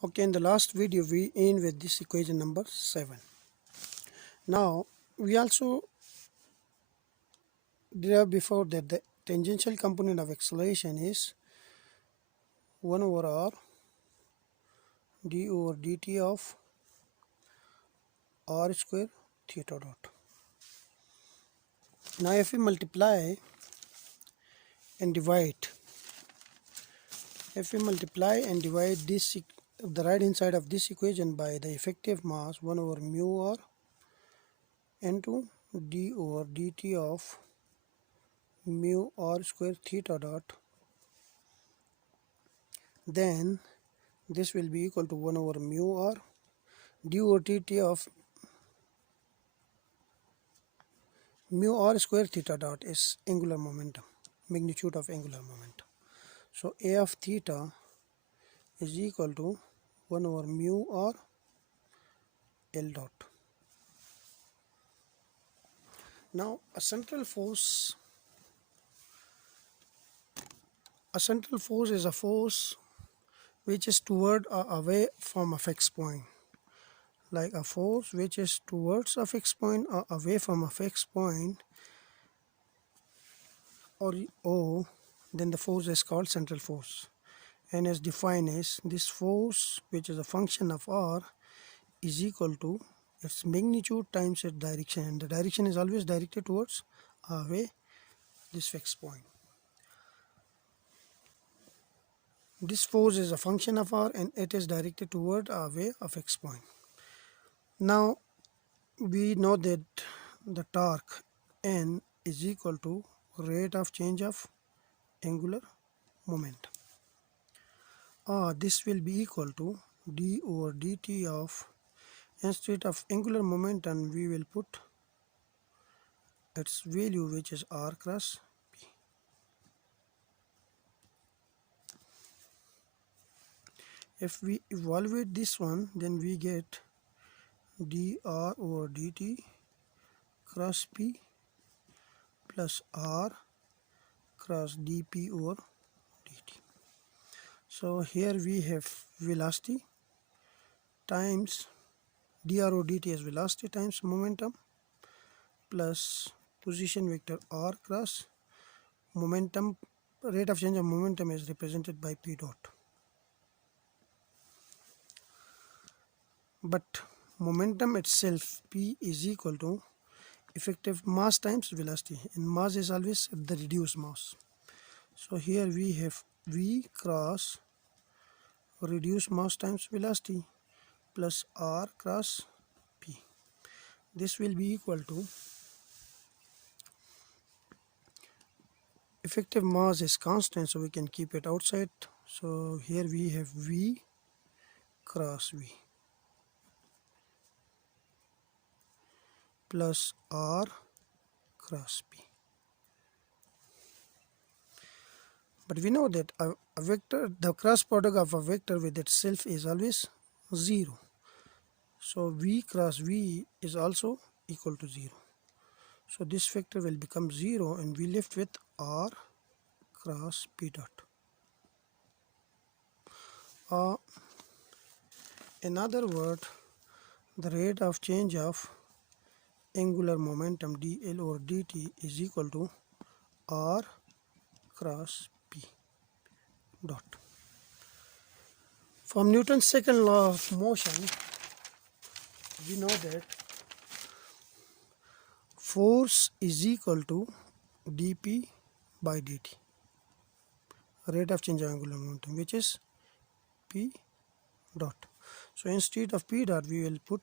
Okay, in the last video we end with this equation number 7. Now we also derived before that the tangential component of acceleration is 1 over r d over dt of r square theta dot. Now if we multiply and divide, this the right hand side of this equation by the effective mass 1 over mu r into d over dt of mu r square theta dot, then this will be equal to 1 over mu r d over dt of mu r square theta dot is angular momentum, magnitude of angular momentum. So a of theta is equal to 1 over mu r L dot. Now a central force is a force which is toward or away from a fixed point. Like a force which is towards a fixed point or away from a fixed point, or O, then the force is called central force, and is defined as this force, which is a function of r, is equal to its magnitude times its direction, and the direction is always directed towards away this fixed point. This force is a function of r and it is directed toward away a fixed point. Now we know that the torque N is equal to rate of change of angular momentum. This will be equal to d over dt of, instead of angular momentum we will put its value, which is r cross p. If we evaluate this one, then we get dr over dt cross p plus r cross dp over dt. So here we have velocity times dr over dt is velocity times momentum plus position vector r cross momentum. Rate of change of momentum is represented by p dot. But momentum itself, p, is equal to effective mass times velocity, and mass is always the reduced mass. So here we have v cross reduced mass times velocity plus r cross p. This will be equal to, effective mass is constant, so we can keep it outside. So here we have v cross v plus r cross p. But we know that a vector, the cross product of a vector with itself is always 0. So v cross v is also equal to 0. So this vector will become 0 and we left with r cross p dot. In other words, the rate of change of angular momentum dl over dt is equal to r cross p dot. From Newton's second law of motion, we know that force is equal to dp by dt, rate of change of angular momentum, which is p dot. So instead of p dot we will put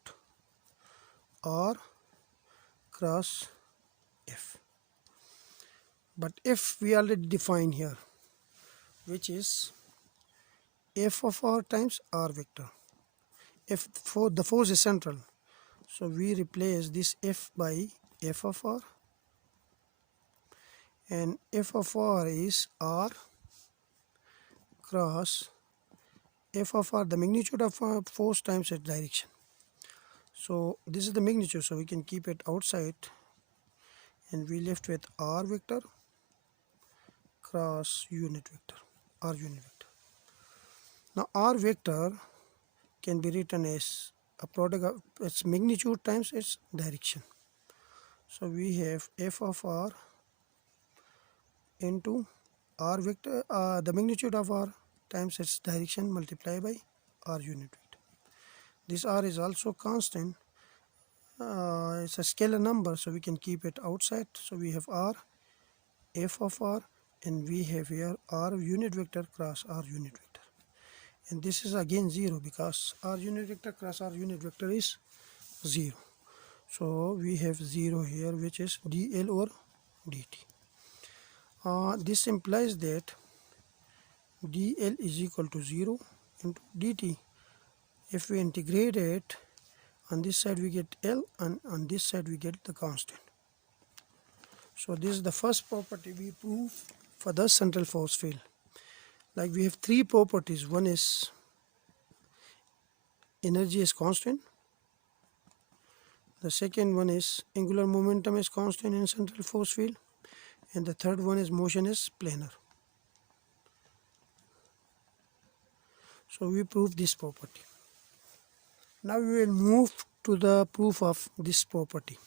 r cross f. But f we already define here, which is f of r times r vector. If for the force is central, so we replace this f by f of r, and f of r is r cross f of r, the magnitude of force times its direction. So this is the magnitude, so we can keep it outside and we left with r vector cross unit vector, r unit vector. Now r vector can be written as a product of its magnitude times its direction. So we have f of r into r vector, the magnitude of r times its direction multiplied by r unit vector. This r is also constant. It's a scalar number, so we can keep it outside. So we have r, f of r, and we have here r unit vector cross r unit vector. And this is again 0 because r unit vector cross r unit vector is 0. So we have 0 here, which is dl over dt. This implies that dl is equal to 0 into dt. If we integrate it, on this side we get L, and on this side we get the constant. So this is the first property we prove for the central force field. Like we have three properties. One is energy is constant. The second one is angular momentum is constant in central force field. And the third one is motion is planar. So we prove this property. Now we will move to the proof of this property.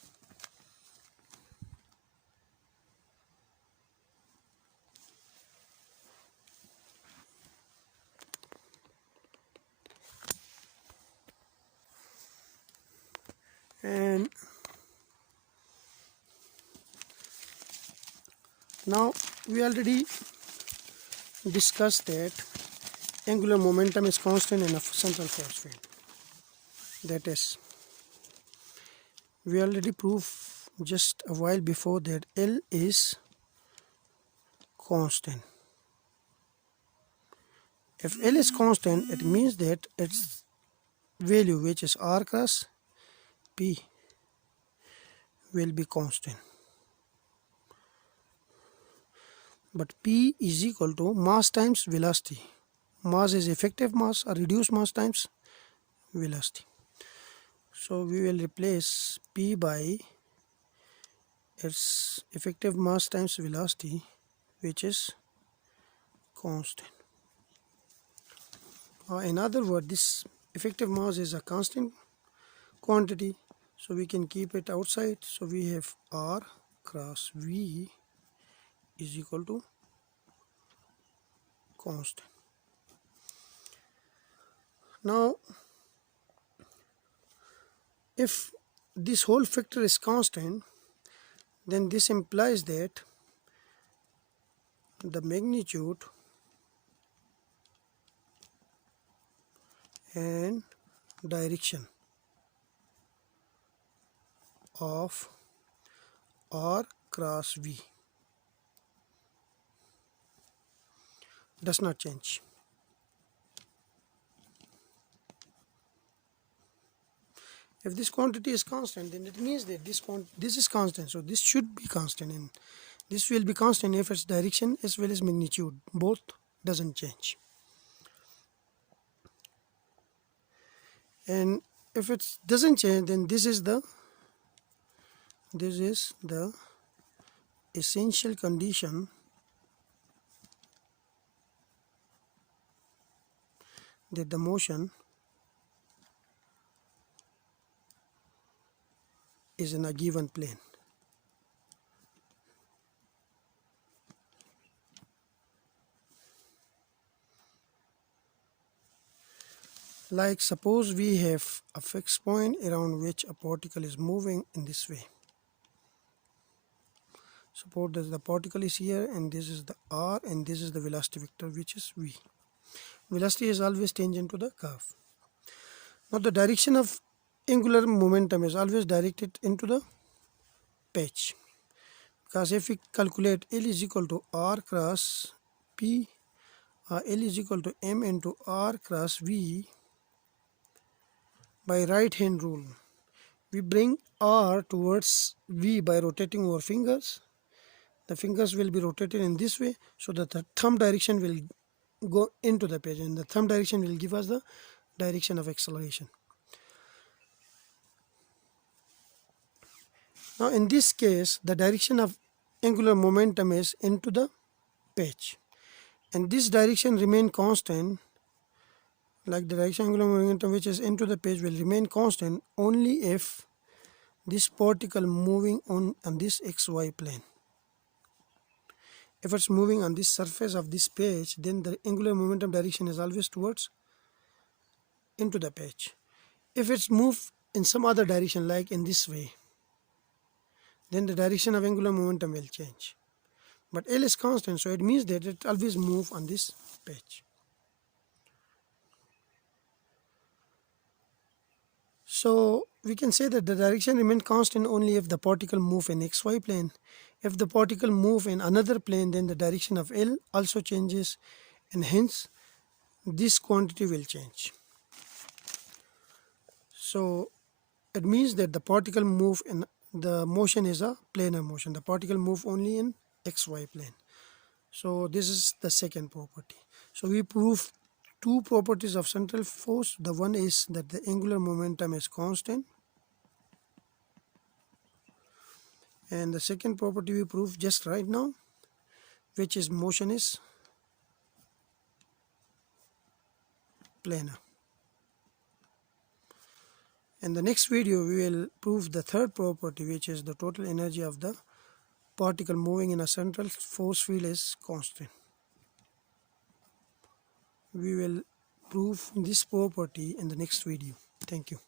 And now we already discussed that angular momentum is constant in a central force field. That is, we already proved just a while before that L is constant. If L is constant, it means that its value, which is R cross P, will be constant. But P is equal to mass times velocity. Mass is effective mass or reduced mass times velocity. So we will replace P by its effective mass times velocity, which is constant. In other words, this effective mass is a constant quantity, so we can keep it outside. So we have R cross V is equal to constant. Now, if this whole factor is constant, then this implies that the magnitude and direction of R cross V does not change. If this quantity is constant, then it means that this is constant, so this should be constant, and this will be constant if its direction as well as magnitude both doesn't change. And if it doesn't change, then this is the essential condition that the motion is in a given plane. Like suppose we have a fixed point around which a particle is moving in this way. Suppose that the particle is here, and this is the R, and this is the velocity vector, which is V. Velocity is always tangent to the curve. Now the direction of angular momentum is always directed into the patch, because if we calculate L is equal to R cross P, L is equal to M into R cross V by right hand rule, we bring R towards V by rotating our fingers. The fingers will be rotated in this way, so that the thumb direction will go into the page, and the thumb direction will give us the direction of acceleration. Now in this case, the direction of angular momentum is into the page, and this direction remain constant like the direction angular momentum which is into the page will remain constant only if this particle moving on this xy plane. If it's moving on this surface of this page, then the angular momentum direction is always towards into the page. If it's moved in some other direction like in this way, then the direction of angular momentum will change. But L is constant, so it means that it always move on this page. So we can say that the direction remains constant only if the particle move in xy plane. If the particle move in another plane, then the direction of L also changes, and hence this quantity will change. So it means that the particle move in the motion is a planar motion. The particle move only in xy plane. So this is the second property. So we prove two properties of central force. The one is that the angular momentum is constant, and the second property we prove just right now, which is motion is planar. In the next video we will prove the third property, which is the total energy of the particle moving in a central force field is constant. We will prove this property in the next video. Thank you.